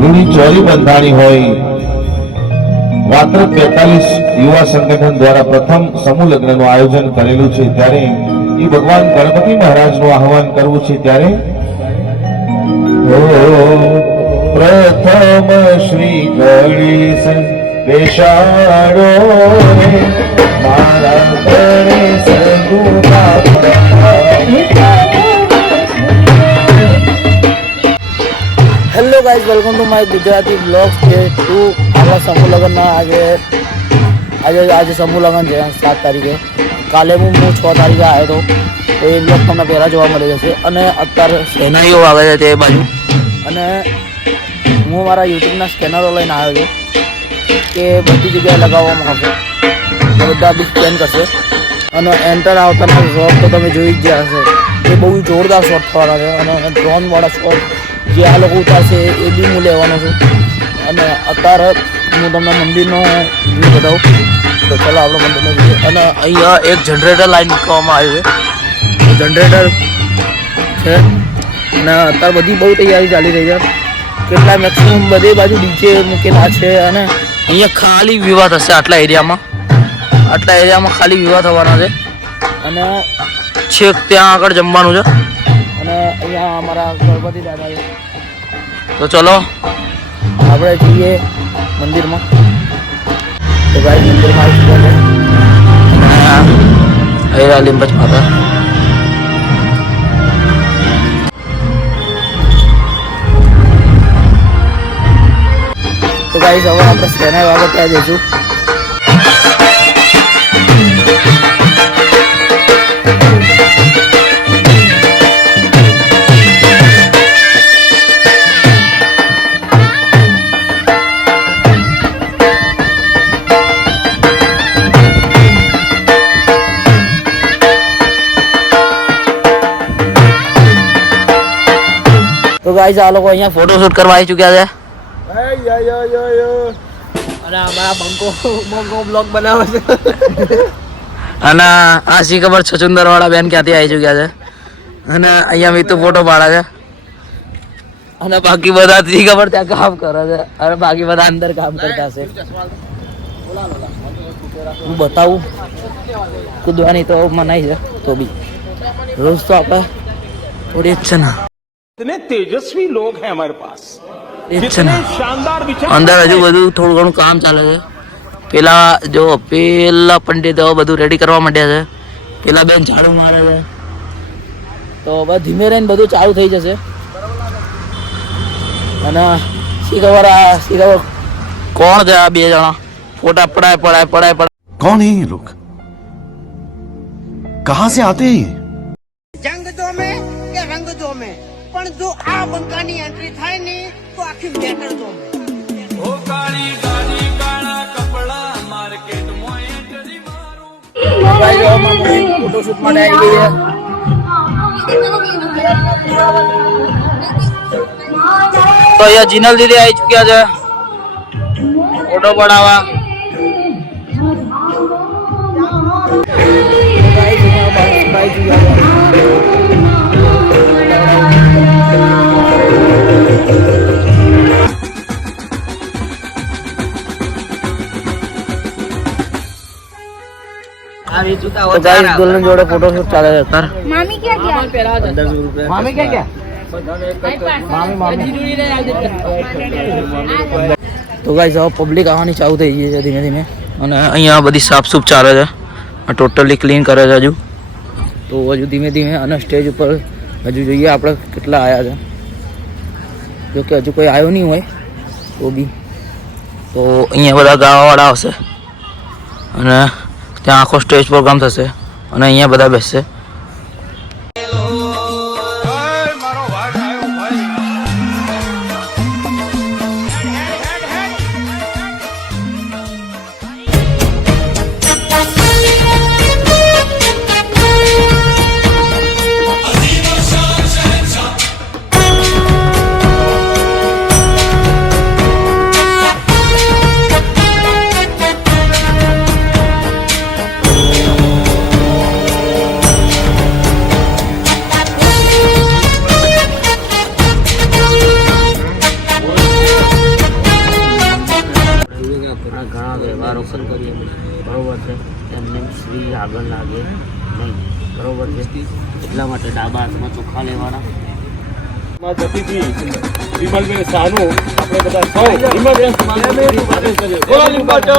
રૂની ચોરી બંધાણી હોય માત્ર 43 યુવા સંગઠન દ્વારા પ્રથમ સમૂહ લગ્નનું આયોજન કરેલું છે ત્યારે એ ભગવાન ગણપતિ મહારાજનું આહવાન કરવું છે ત્યારે પ્રથમ શ્રી ગણેશ બેસાડો મારા Ganesh hello guys, welcome to my Gujarati blogs કે ટુ આપણા સમૂહ લગ્નના આજે સમૂહ લગ્ન છે 7 તારીખે. કાલે હું 6 તારીખે આવ્યો હતો, તો એ બ્લોગ તમને પહેલાં જોવા મળી જશે. અને અત્યારે શેનાઈઓ આવે છે તે બાજુ, અને હું મારા યુટ્યુબના સ્કેનરો લઈને આવ્યો છું કે બધી જગ્યાએ લગાવવામાં આવશે, બધા બી સ્કેન કરશે. અને એન્ટર આવતાના શોટ તો તમે જોઈ જ ગયા હશે, એ બહુ જોરદાર શોટ થવાના છે. અને ડ્રોનવાળા શોટ જે આ લોકો ઉતારશે એ બી હું લેવાનો છું. અને અત્યારે હું તમને મંદિરનો વ્યૂ બતાવું, તો ચાલો આપણો મંદિરનો વ્યૂ. અને અહીંયા એક જનરેટર લાઈન મૂકવામાં આવ્યું છે, જનરેટર છે. અને અત્યારે બધી બહુ તૈયારી ચાલી રહી છે. કેટલા મેક્સિમમ બધી બાજુ ડીજે મૂકેલા છે. અને અહીંયા ખાલી વિવાહ થશે આટલા એરિયામાં ખાલી વિવાહ થવાના છે. અને છેક ત્યાં આગળ જમવાનું છે. અને અહીંયા અમારા ગણપતિ દાદા છે. તો ચલો આપણે જઈએ મંદિરમાં. તો ભાઈ મંદિરમાં આવી ચૂક્યા છે અહીંયા લીંબચ માતા. તો ગાઈસ હવે આપણે સેના વાગત ત્યાં જઈશું. તો ગાઈસ આ લોકો અહીંયા ફોટોશૂટ કરવા આવી ચૂક્યા છે. અને અમારા બંકો બ્લોગ બનાવે છે. અને આ શી ખબર છચુંદર વાળા બેન ક્યાંથી આવી ચૂક્યા છે. અને અહીંયા મીતુ ફોટો પાડે છે. અને બાકી બધા શી ખબર ત્યાં કામ કરે છે. અને બાકી બધા અંદર કામ કરતા હશે. હું બતાવું કૂદવાની તો મનાઈ છે, તો બી રોજ તો આપણે થોડી જ છે ને. इतने तेजस्वी लोग हैं हमारे पास, इतने शानदार विचार. અંદર હજુ બધું થોડું ઘણું કામ ચાલે છે. પેલા પંડિતો બધું રેડી કરવા માંડ્યા છે. પેલા બેન ઝાડુ મારે છે. તો હવે ધીમે રહીને બધું ચાલુ થઈ જશે. અને શી ખબર કોણ છે આ બે જણા ફોટા પડાય. कौन है ये लोग, कहां से आते हैं ये? જંગ જો મેં કે રંગ જો મેં, પણ જો આ બંકાની એન્ટ્રી થાય ને તો આખી મેટર જો મેં. ओ काली गाड़ी काला कपड़ा मार्केट में एंट्री मारो. ફોટોશૂટ માટે આવી ગઈ છે. તો અહીંયા જીનલ દીદી આવી ચૂક્યા છે ફોટો પડાવવા. દુલ્હન જોડે ફોટોશૂટ ચાલે છે. मामी क्या किया મામી ક્યાં ગયા? તો ગાઈસ હવે પબ્લિક આવવાની ચાલુ થઈ ગઈ છે ધીમે ધીમે. અને અહીંયા બધી સાફસૂફ ચાલે છે. આ ટોટલી ક્લીન કરે છે હજુ. તો હજુ ધીમે ધીમે અને સ્ટેજ ઉપર હજુ જોઈએ આપણે કેટલા આવ્યા છે. જો કે હજુ કોઈ આવ્યો નહીં હોય તો બી તો અહીંયા બધા ગાવાવાળા આવશે. અને ત્યાં આખો સ્ટેજ પ્રોગ્રામ થશે. અને અહીંયા બધા બેસશે. દર્શન કરીએ બરોબર છે એમને શ્રી આગળ લાગે નહીં બરોબર છે એટલા માટે ડાબા હાથમાં ચોખ્ખા લેવાના વિમલબેન સાનું આપણે બધા સૌ વિમલબેન બોલો લીંબાચો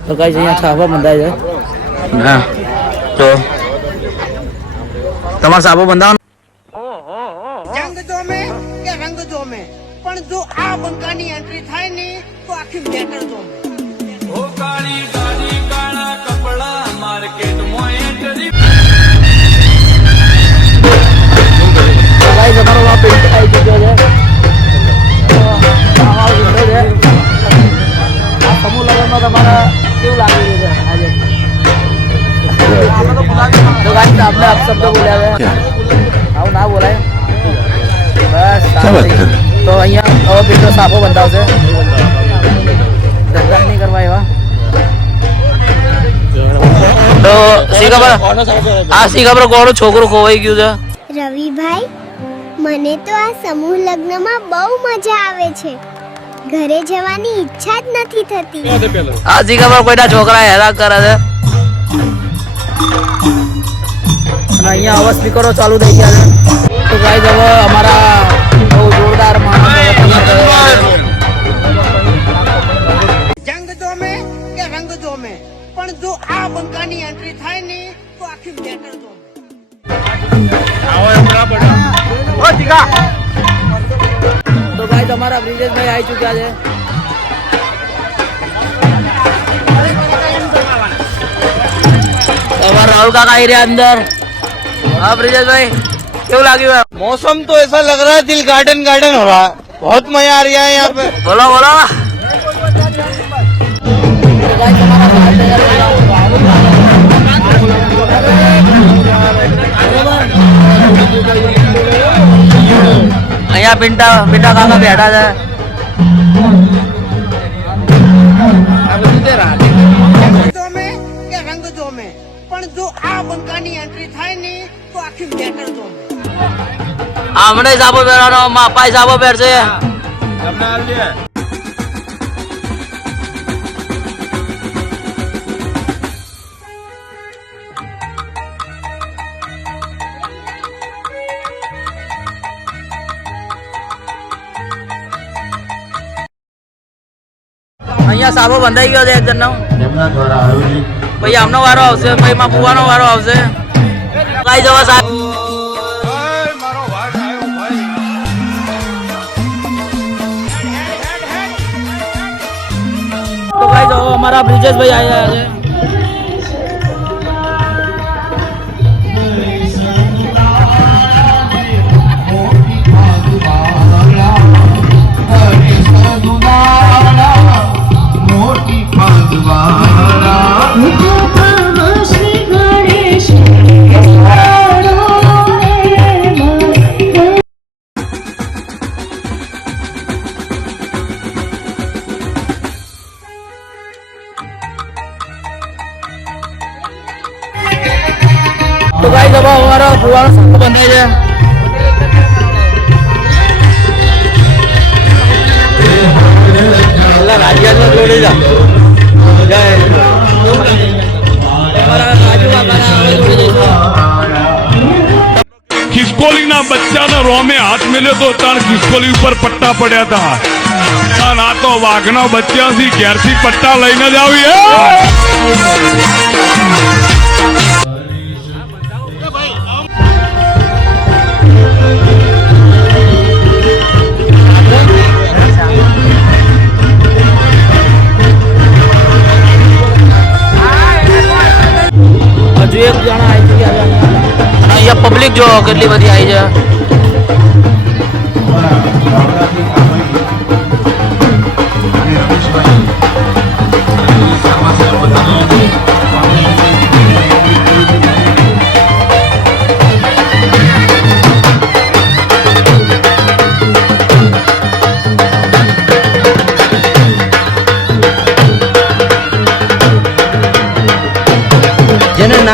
તો ગાઈસ અહીંયા છાપા બંધાય છે હા તો તમારે સાબો બંધાવાનો જંગ જોમે કે રંગ જોમે પણ જો આ બંકાની એન્ટ્રી થાય ને તો આખી મેટર જોમે ઓ કાળી ગાડી કાળા કપડા માર્કેટમાં એન્ટ્રી તો ગાઈસ અમારો આ પેન્ટ આવી ચૂક્યો છે તો અમારો વિષય છે આ સમૂહ લગ્નમાં તમારા કેવું લાગી રહ્યું છે આજે તો ગાઈસ આપણે આપ શબ્દ બોલ્યા છે આવું ના બોલાય બસ સારું. તો અહીંયા હવે પેટનો સાફો બંધાવશે ધંધા નહીં કરવા એવા તો શી ખબર આ શી ખબર કોનું છોકરું ખોવાઈ ગયું છે રવિભાઈ મને તો આ સમૂહ લગ્નમાં બહુ મજા આવે છે ઘરે જવાની ઈચ્છા જ નથી થતી આ શી ખબર કોઈના છોકરા હેરાન કરે છે અને અહીંયા હવે સ્પીકરો ચાલુ થઈ ગયા છે તો ગાઈસ હવે અમારા બહુ જોરદાર માણસ જંગ જોમે કે રંગ જોમે પણ જો આ બંકાની એન્ટ્રી થાય ને તો આખી મેટર જોમે તો ગાઈસ અમારા બ્રિજેશભાઈ આવી ચૂક્યા છે અમારા રાहुल કાકા આવી રહ્યા અંદર હા બ્રિજેશભાઈ કેવું લાગ્યું मौसम तो ऐसा लग रहा है दिल गार्डन गार्डन हो रहा है बहुत मजा आ रहा है यहाँ पे બોલો બોલો તો ગાઈસ અમારા સાહેબ તૈયાર થઈ ગયા. અહીંયા પિંટા પિંટા કાકા બેઠા છે જંગ જોમે કે રંગ જોમે પણ જો આ બંકાની એન્ટ્રી થાય ને તો આખી મેટર જોમે આમણે સાબો પહેરવાનો માપાઈ સાબો પહેરશે અહીંયા સાબો બંધાઈ ગયો છે એક જણનો તેમના દ્વારા આયોજિત પછી આમનો વારો આવશે પછી માં બુવાનો વારો આવશે કાઈ જવા સાહેબ તો ગાઈસ હવે અમારા બ્રિજેશભાઈ આવ્યા છે તો ગાઈસ હવે અમારો ફુવાનો સાબો બંધાય છે ખિસકોલી ના બચ્ચાના રોમે હાથ મેલ્યો તો તાણ ખિસકોલી ઉપર પટ્ટા પડ્યા હતા અને આ તો વાઘના બચ્ચાથી ઘેરથી પટ્ટા લઈને જ આવી હજુ એક જણા આવી ગયા છે અહીંયા પબ્લિક જો કેટલી બધી આવી છે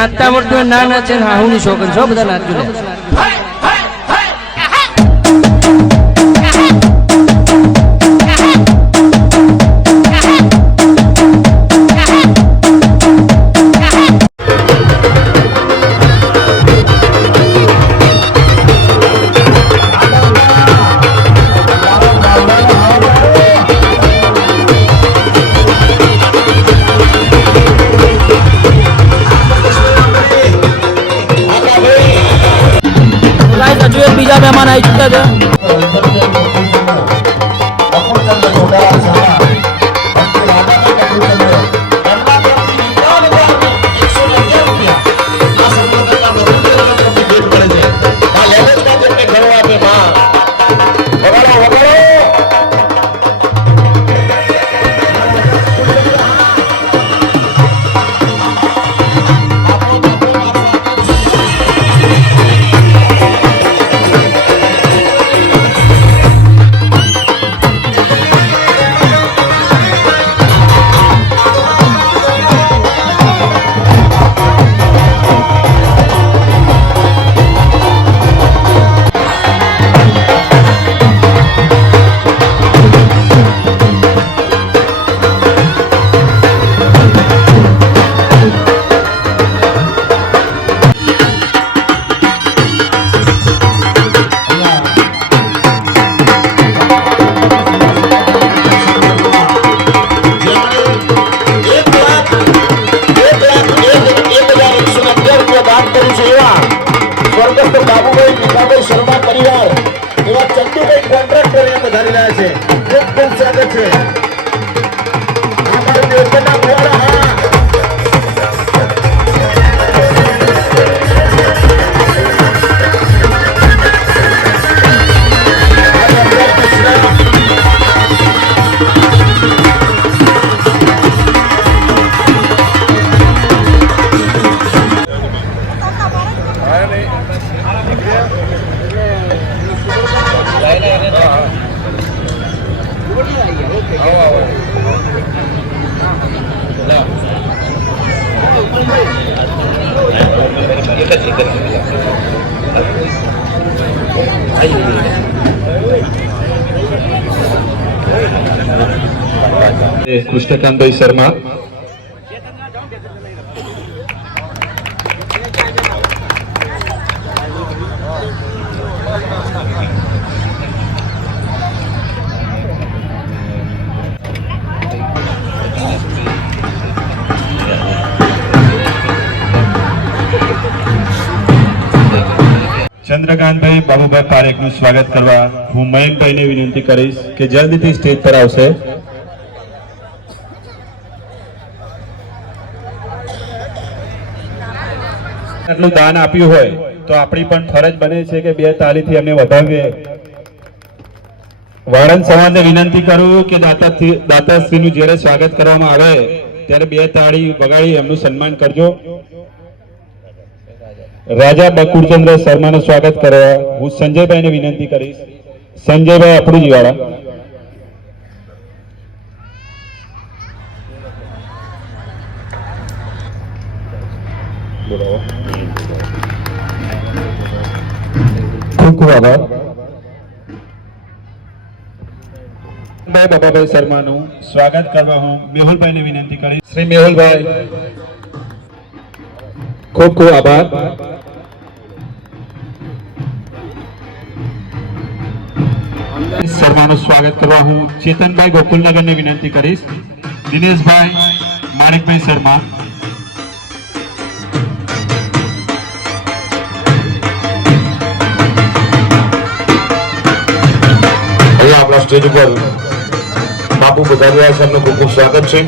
નાચતા આવડતું હોય ના નાચે ને હાહુની શોખન છો બધા નાચ્યું લે. હજુ એક બીજા મહેમાન આવી ચૂક્યા છે. કૃષ્ણકાંતભાઈ શર્મા, ચંદ્રકાંતભાઈ બાબુભાઈ પારેખનું સ્વાગત કરવા હું મયંકભાઈને વિનંતી કરીશ કે જલ્દીથી સ્ટેજ પર આવશે. આટલું દાન આપ્યું હોય તો આપણી પણ ફરજ બને છે કે 2 તાળીથી એમને વધાવીએ. વાળંદ સમાજને વિનંતી કરું કે દાતાશ્રીનું જ્યારે સ્વાગત કરવામાં આવે ત્યારે 2 તાળી વગાડી એમનું સન્માન કરજો. રાજા બકુરચંદ્ર શર્માનું સ્વાગત કરવા હું સંજયભાઈને વિનંતી કરીશ. સંજયભાઈ અપરુજીવાળા. ખૂબ ખૂબ આભાર. બાબાભાઈ શર્માનું સ્વાગત કરવા હું મેહુલભાઈને વિનંતી કરીશ. શ્રી મેહુલભાઈ, ખૂબ ખૂબ આભાર. શર્માનું સ્વાગત કરવા હું ચેતનભાઈ ગોકુલનગરને વિનંતી કરીશ. દિનેશભાઈ માણિકભાઈ શર્મા. આપણા સ્ટેજ ઉપર બાપુ પધાર્યા છે, એમનું ખૂબ ખૂબ સ્વાગત છે.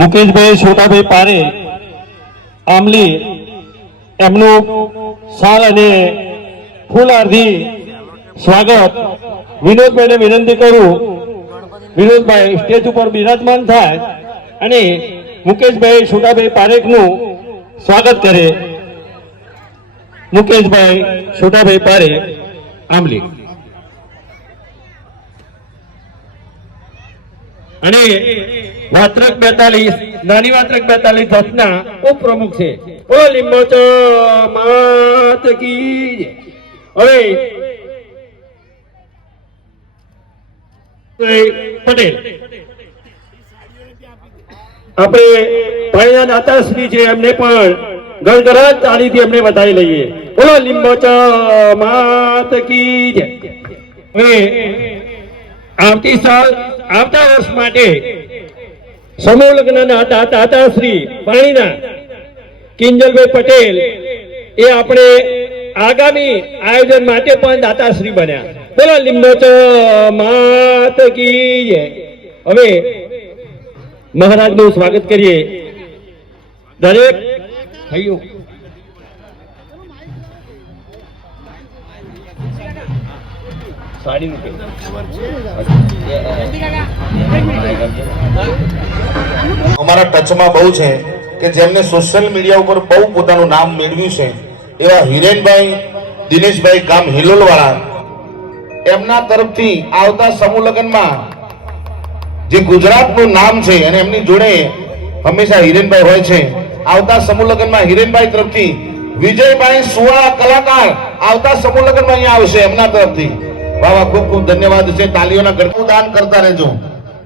મુકેશભાઈ છોટાભાઈ પારે આમલી એમનું શાલ અને ફૂલહારથી સ્વાગત વિનોદભાઈને વિનંતી કરું, વિનોદભાઈ સ્ટેજ ઉપર બિરાજમાન થાય અને મુકેશભાઈ છોટાભાઈ પારેખનું સ્વાગત કરે. મુકેશભાઈ છોટાભાઈ પારેખ આંબલી અને વાત્રક 42 નાની વાત્રક 42 જથના ઉપપ્રમુખ છે. ઓ લીંબોચા માત કી જય. હવે પટેલ આપણે ભાઈના દાતાશ્રી છે, એમને પણ ગણગણાટ તાળીથી એમને વધાવી લઈએ. બોલો લીંબોચા માત કી જય. હવે આવતા વર્ષ માટે સમૂહ લગ્નના દાતાશ્રી પાણીના કિંજલભાઈ પટેલ એ આપણે આગામી આયોજન માટે પણ દાતાશ્રી બન્યા. બોલો લીંબોચા માત કી જય. હવે મહારાજનું સ્વાગત કરીએ. દરેક ભાઈઓ સાડી અમારા ટચમાં બહુ છે કે જેમને સોશિયલ મીડિયા ઉપર બહુ પોતાનું નામ મેળવ્યું છે એવા હિરેનભાઈ દિનેશભાઈ ગામ હિલોલવાળા, એમના તરફથી આવતા સમૂહ લગ્નમાં જે ગુજરાતનું નામ છે અને એમની જોડે હંમેશા હિરેનભાઈ હોય છે. આવતા સમૂહ લગ્નમાં હિરેનભાઈ તરફથી વિજયભાઈ સુવાળા કલાકાર આવતા સમૂહ લગ્નમાં અહીંયા આવશે એમના તરફથી. વાહ વાહ, ખૂબ ખૂબ ધન્યવાદ છે. તાલીઓના ગઢ દાન કરતા રહેજો.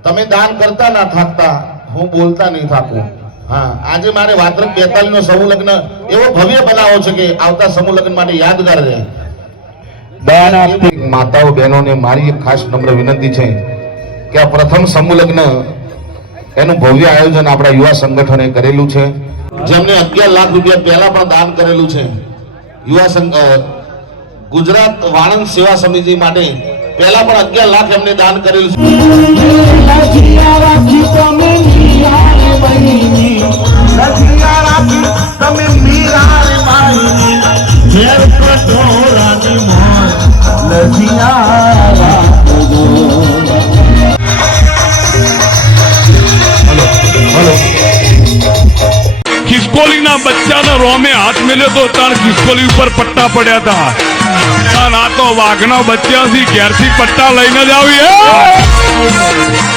તમે દાન કરતા ના થાકતા, હું બોલતા નહીં થાકું. હા, આજે મારે વાત્રક 42 નો સમૂહ લગ્ન એવો ભવ્ય બનાવો છે કે આવતા સમૂહ લગ્ન માટે યાદગાર રહે. દાન આપતી માતાઓ બહેનોને મારી એક ખાસ નમ્ર વિનંતી છે કે આ પ્રથમ સમૂહ લગ્ન એનું ભવ્ય આયોજન આપણા યુવા સંગઠને કરેલું છે, જેમને 11 લાખ રૂપિયા પહેલા પણ દાન કરેલું છે. યુવા ગુજરાત વાણંદ સેવા સમિતિ માટે પહેલા પણ 11 લાખ એમને દાન કરેલું છે. ખિસકોલીના બચ્ચાના રોમે હાથ મેલ્યો તો તાણ ખિસકોલી ઉપર પટ્ટા પડ્યા હતા. આ તો વાઘના બચ્ચાથી ઘેરથી પટ્ટા લઈને જ આવી.